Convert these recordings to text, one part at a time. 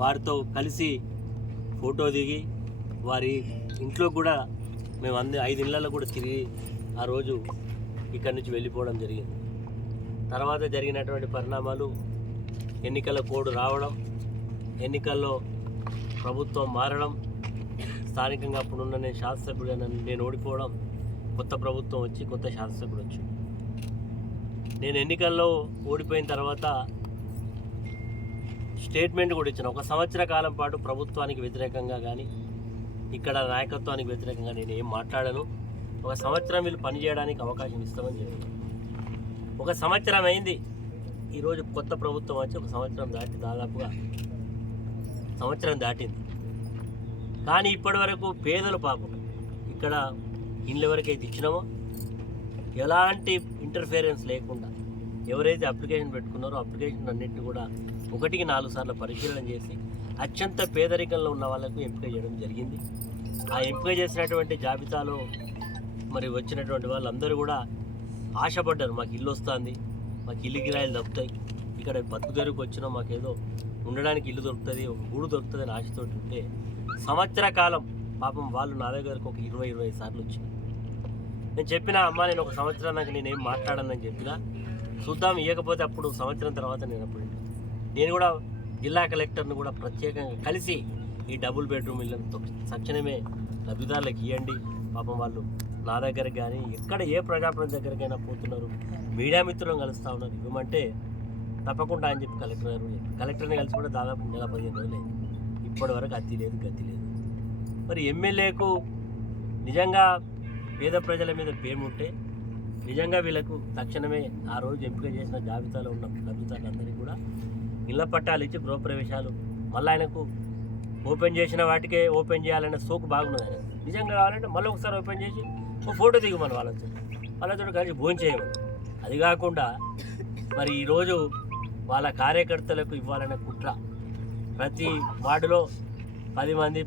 వారితో కలిసి ఫోటో దిగి వారి ఇంట్లో కూడా మేము 5 ఇళ్లలో కూడా తిరిగి ఆ రోజు ఇక్కడి నుంచి వెళ్ళిపోవడం జరిగింది. తర్వాత జరిగినటువంటి పరిణామాలు ఎన్నికల కోడ్ రావడం, ఎన్నికల్లో ప్రభుత్వం మారడం, స్థానికంగా అప్పుడున్న నేను శాసనసభ్యుడు నేను ఓడిపోవడం, కొత్త ప్రభుత్వం వచ్చి కొత్త శాసనసభ్యుడు వచ్చి నేను ఎన్నికల్లో ఓడిపోయిన తర్వాత స్టేట్మెంట్ కూడా ఇచ్చిన 1 సంవత్సర కాలం పాటు ప్రభుత్వానికి వ్యతిరేకంగా కానీ ఇక్కడ నాయకత్వానికి వ్యతిరేకంగా నేను ఏం మాట్లాడను. 1 సంవత్సరం వీళ్ళు పనిచేయడానికి అవకాశం ఇస్తామని చెప్పి 1 సంవత్సరం అయింది. ఈరోజు కొత్త ప్రభుత్వం వచ్చి 1 సంవత్సరం దాటి దాదాపుగా సంవత్సరం దాటింది. కానీ ఇప్పటి వరకు పేదలు పాపం ఇక్కడ ఇళ్ళు ఎవరికైతే ఇచ్చినామో ఎలాంటి ఇంటర్ఫియరెన్స్ లేకుండా ఎవరైతే అప్లికేషన్ పెట్టుకున్నారో అప్లికేషన్ అన్నింటినీ కూడా 1కి 4 సార్లు పరిశీలన చేసి అత్యంత పేదరికంలో ఉన్న వాళ్ళకు ఎంపిక చేయడం జరిగింది. ఆ ఎంపిక చేసినటువంటి జాబితాలో మరి వచ్చినటువంటి వాళ్ళందరూ కూడా ఆశపడ్డారు, మాకు ఇల్లు వస్తుంది, మాకు ఇల్లు కిరాయిలు దొరుకుతాయి, ఇక్కడ బతుకు తెరుకు వచ్చినా మాకేదో ఉండడానికి ఇల్లు దొరుకుతుంది, ఒక గూడు దొరుకుతుంది అని ఆశతోటి ఉంటే సంవత్సర కాలం పాపం వాళ్ళు నా దగ్గరకు ఒక 20-25 సార్లు వచ్చినాయి. నేను చెప్పిన అమ్మ నేను 1 సంవత్సరం నాకు నేనేం మాట్లాడానని చెప్పినా చూద్దాం, ఇవ్వకపోతే అప్పుడు సంవత్సరం తర్వాత నేను కూడా జిల్లా కలెక్టర్ని కూడా ప్రత్యేకంగా కలిసి ఈ డబుల్ బెడ్రూమ్ ఇళ్ళతో తక్షణమే లబ్ధిదారులకు ఇవ్వండి, పాపం వాళ్ళు నా దగ్గరికి కానీ ఎక్కడ ఏ ప్రజాప్రతినిధి దగ్గరికైనా పోతున్నారు, మీడియా మిత్రులను కలుస్తూ ఉన్నారు, ఇవ్వమంటే తప్పకుండా అని చెప్పి కలెక్టర్ని కలిసి కూడా దాదాపు 15 రోజులైంది. ఇప్పటి వరకు అతి లేదు గతి లేదు. మరి ఎమ్మెల్యేకు నిజంగా పేద ప్రజల మీద ప్రేమ ఉంటే నిజంగా వీళ్ళకు తక్షణమే ఆ రోజు ఎంపిక చేసిన జాబితాలో ఉన్న లబ్ధిదారులందరికీ కూడా ఇళ్ల పట్టాలు ఇచ్చి గృహప్రవేశాలు మళ్ళీ ఆయనకు ఓపెన్ చేసిన వాటికే ఓపెన్ చేయాలనే సోకు బాగున్నది. ఆయన నిజంగా కావాలంటే మళ్ళీ ఒకసారి ఓపెన్ చేసి ఒక ఫోటో దిగమని వాళ్ళతో కలిసి భోజనం చేయమని. అది కాకుండా మరి ఈరోజు వాళ్ళ కార్యకర్తలకు ఇవ్వాలనే కుట్ర, ప్రతి వార్డులో 10 మంది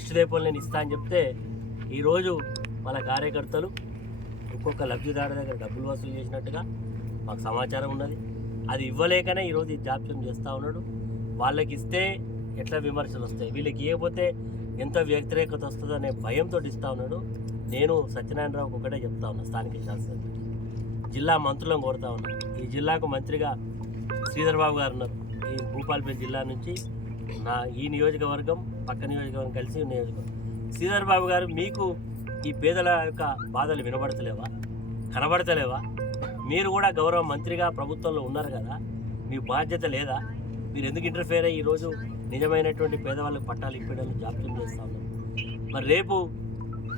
ఇష్టదేపులు నేను ఇస్తా అని చెప్తే ఈరోజు వాళ్ళ కార్యకర్తలు ఒక్కొక్క లబ్ధిదారు దగ్గర డబ్బులు వసూలు చేసినట్టుగా మాకు సమాచారం ఉన్నది. అది ఇవ్వలేకనే ఈరోజు ఈ జాప్యం చేస్తూ ఉన్నాడు. వాళ్ళకి ఇస్తే ఎట్లా విమర్శలు వస్తాయి, వీళ్ళకి ఇవ్వకపోతే ఎంత వ్యతిరేకత వస్తుందో అనే భయంతో ఇస్తూ ఉన్నాడు. నేను సత్యనారాయణరావుకి ఒకటే చెప్తా ఉన్నా, స్థానిక శాసనసభ్యులు జిల్లా మంత్రులను కోరుతా ఉన్నాను. ఈ జిల్లాకు మంత్రిగా శ్రీధర్ బాబు గారు ఉన్నారు. ఈ భూపాలపల్లి జిల్లా నుంచి ఈ నియోజకవర్గం పక్క నియోజకవర్గం కలిసి నియోజకవర్గం. శ్రీధర్ బాబు గారు, మీకు ఈ పేదల యొక్క బాధలు వినబడతలేవా, కనబడతలేవా? మీరు కూడా గౌరవ మంత్రిగా ప్రభుత్వంలో ఉన్నారు కదా, మీ బాధ్యత లేదా? మీరు ఎందుకు ఇంటర్ఫేర్ అయ్యి ఈరోజు నిజమైనటువంటి పేదవాళ్ళకి పట్టాలు ఇప్పడానికి జాప్యం చేస్తూ ఉన్నారు? మరి రేపు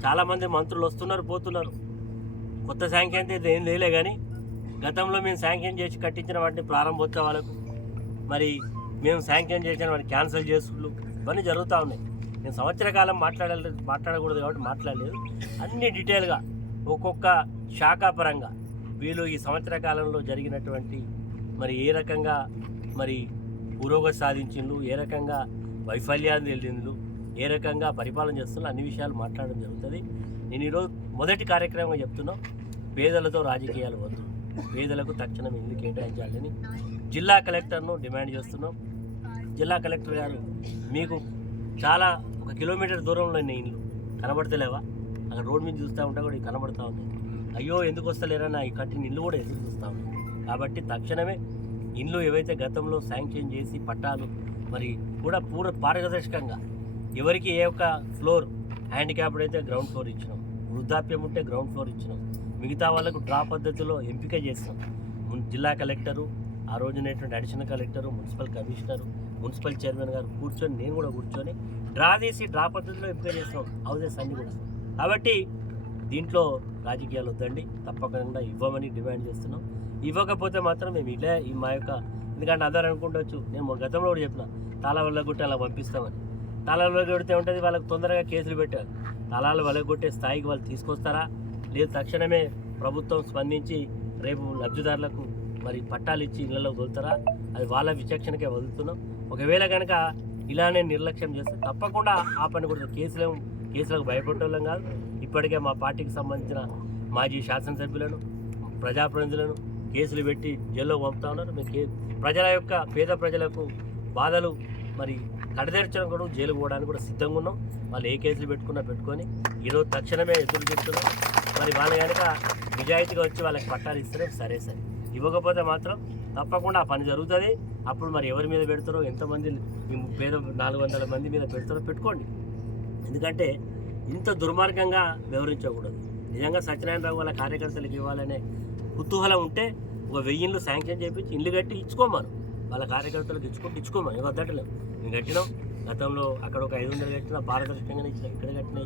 చాలామంది మంత్రులు వస్తున్నారు పోతున్నారు, కొత్త శాంక్షన్ అయితే ఏం లేలే, కానీ గతంలో మేము శాంక్షన్ చేసి కట్టించిన వాటిని ప్రారంభోత్సవాలకు మరి మేము శాంక్షన్ చేసిన వాటిని క్యాన్సిల్ చేసుకుంటూ ఇవన్నీ జరుగుతూ ఉన్నాయి. నేను సంవత్సర కాలం మాట్లాడకూడదు కాబట్టి మాట్లాడలేదు. అన్ని డీటెయిల్గా ఒక్కొక్క శాఖాపరంగా వీళ్ళు ఈ సంవత్సర కాలంలో జరిగినటువంటి మరి ఏ రకంగా మరి పురోగతి సాధించిండ్రు, ఏ రకంగా వైఫల్యాన్ని తెలిసిండ్రు, ఏ రకంగా పరిపాలన చేస్తున్నా అన్ని విషయాలు మాట్లాడడం జరుగుతుంది. నేను ఈరోజు మొదటి కార్యక్రమంగా చెప్తున్నా, పేదలతో రాజకీయాలు వద్దు, పేదలకు తక్షణం ఇల్లు కేటాయించాలని జిల్లా కలెక్టర్ను డిమాండ్ చేస్తున్నాం. జిల్లా కలెక్టర్ గారు, మీకు చాలా 1 కిలోమీటర్ దూరంలో ఉన్న ఇల్లు కనబడతలేవా? అక్కడ రోడ్ మీద చూస్తూ ఉంటా కూడా కనబడతా ఉన్నాయి. అయ్యో ఎందుకు వస్తలేరని ఈ కట్టిన ఇల్లు కూడా ఎదురు చూస్తూ ఉన్నాయి. కాబట్టి తక్షణమే ఇల్లు ఏవైతే గతంలో శాంక్షన్ చేసి పట్టాలు మరి కూడా పారదర్శకంగా ఎవరికి ఏ ఒక్క ఫ్లోర్, హ్యాండిక్యాప్డ్ అయితే గ్రౌండ్ ఫ్లోర్ ఇచ్చినాం, వృద్ధాప్యం ఉంటే గ్రౌండ్ ఫ్లోర్ ఇచ్చినాం, మిగతా వాళ్ళకు డ్రా పద్ధతిలో ఎంపిక చేస్తాం. జిల్లా కలెక్టరు, ఆ రోజునేటువంటి additional collector, municipal commissioner, municipal chairman గారు కూర్చొని నేను కూడా కూర్చొని డ్రా తీసి డ్రా పద్ధతిలో ఎంపిక చేస్తాం హౌజెస్ అన్నీ కూడా. కాబట్టి దీంట్లో రాజకీయాలు వద్దండి, తప్పకుండా ఇవ్వమని డిమాండ్ చేస్తున్నాం. ఇవ్వకపోతే మాత్రం మేము ఇలా మా యొక్క, ఎందుకంటే అందరూ అనుకుంటవచ్చు, నేను గతంలో కూడా చెప్పిన తాళవల్ల గుట్టి అలా పంపిస్తామని. తాళాలు వెలగొడితే ఉంటుంది, వాళ్ళకి తొందరగా కేసులు పెట్టారు. తాళాలు వెలగొట్టే స్థాయికి వాళ్ళు తీసుకొస్తారా, లేదు తక్షణమే ప్రభుత్వం స్పందించి రేపు లబ్ధిదారులకు మరి పట్టాలు ఇచ్చి ఇళ్లలో వదులుతారా, అది వాళ్ళ విచక్షణకే వదులుతున్నాం. ఒకవేళ కనుక ఇలానే నిర్లక్ష్యం చేస్తే తప్పకుండా ఆ పని కూడా కేసులకు భయపడటం కాదు. ఇప్పటికే మా పార్టీకి సంబంధించిన మాజీ శాసనసభ్యులను, ప్రజాప్రతినిధులను కేసులు పెట్టి జైల్లో పంపుతా ఉన్నారు. మీరు పేద ప్రజలకు బాధలు మరి కడతీర్చడం కూడా జైలు పోవడానికి కూడా సిద్ధంగా ఉన్నాం. వాళ్ళు ఏ కేసులు పెట్టుకొని ఈరోజు తక్షణమే ఎదురు చూస్తున్నాం. మరి వాళ్ళు కనుక నిజాయితీగా వచ్చి వాళ్ళకి పట్టాలు ఇస్తే సరే, ఇవ్వకపోతే మాత్రం తప్పకుండా ఆ పని జరుగుతుంది. అప్పుడు మరి ఎవరి మీద పెడతారో, ఎంతమంది పేద 400 మంది మీద పెడతారో పెట్టుకోండి. ఎందుకంటే ఇంత దుర్మార్గంగా వ్యవహరించకూడదు. నిజంగా సత్యనారాయణరావు వాళ్ళ కార్యకర్తలకు ఇవ్వాలనే కుతూహలం ఉంటే 1000 శాంక్షన్ చేయించి ఇల్లు కట్టి ఇచ్చుకోమను. వాళ్ళ కార్యకర్తలకు ఇచ్చుకోమని వద్దట్లేదు. మేము కట్టినాం. గతంలో అక్కడ ఒక 500 కట్టినా పారదర్శకంగానే ఇచ్చినాం, ఇక్కడ కట్టినా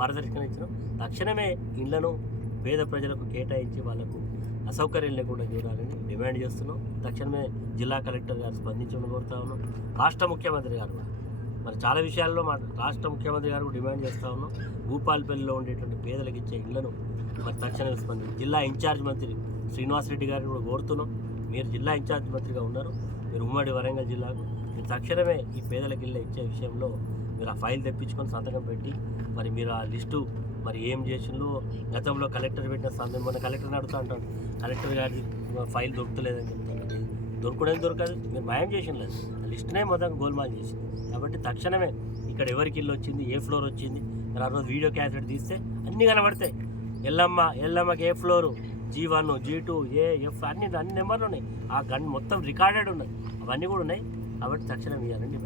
పారదర్శకంగా ఇచ్చినాం. తక్షణమే ఇళ్లను పేద ప్రజలకు కేటాయించి వాళ్ళకు అసౌకర్యం లేకుండా చూడాలని డిమాండ్ చేస్తున్నాం. తక్షణమే జిల్లా కలెక్టర్ గారు స్పందించమని కోరుతా ఉన్నాం. రాష్ట్ర ముఖ్యమంత్రి గారు మరి చాలా విషయాల్లో రాష్ట్ర ముఖ్యమంత్రి గారు డిమాండ్ చేస్తూ ఉన్నాం. భూపాలపల్లిలో ఉండేటువంటి పేదలకు ఇచ్చే ఇళ్లను మరి తక్షణమే స్పందించి జిల్లా ఇన్ఛార్జ్ మంత్రి శ్రీనివాస్ రెడ్డి గారిని కూడా కోరుతున్నాం. మీరు జిల్లా ఇన్ఛార్జ్ మంత్రిగా ఉన్నారు, మీరు ఉమ్మడి వరంగల్ జిల్లాకు మీరు తక్షణమే ఈ పేదలకు ఇళ్ళ ఇచ్చే విషయంలో మీరు ఆ ఫైల్ తెప్పించుకొని సంతకం పెట్టి మరి మీరు ఆ లిస్టు మరి ఏం చేసిందో గతంలో కలెక్టర్ పెట్టిన సమయం మొన్న కలెక్టర్ని అడుగుతూ అంటాడు, కలెక్టర్ గారి ఫైల్ దొరుకుతలేదని చెప్తాను. అది దొరకదు, మీరు మాయం చేసిన లేదు, ఆ లిస్టునే మొత్తం గోల్మాల్ చేసింది. కాబట్టి తక్షణమే ఇక్కడ ఎవరికి ఇల్లు వచ్చింది, ఏ ఫ్లోర్ వచ్చింది, మరి ఆ రోజు వీడియో క్యాసెట్ తీస్తే అన్నీ కనబడతాయి. ఎల్లమ్మకి ఏ floor, G1, G2, A, F అన్ని నెంబర్లు ఉన్నాయి. ఆ గన్ మొత్తం రికార్డెడ్ ఉన్నది, అవన్నీ కూడా ఉన్నాయి. కాబట్టి తక్షణం ఇవ్వాలండి.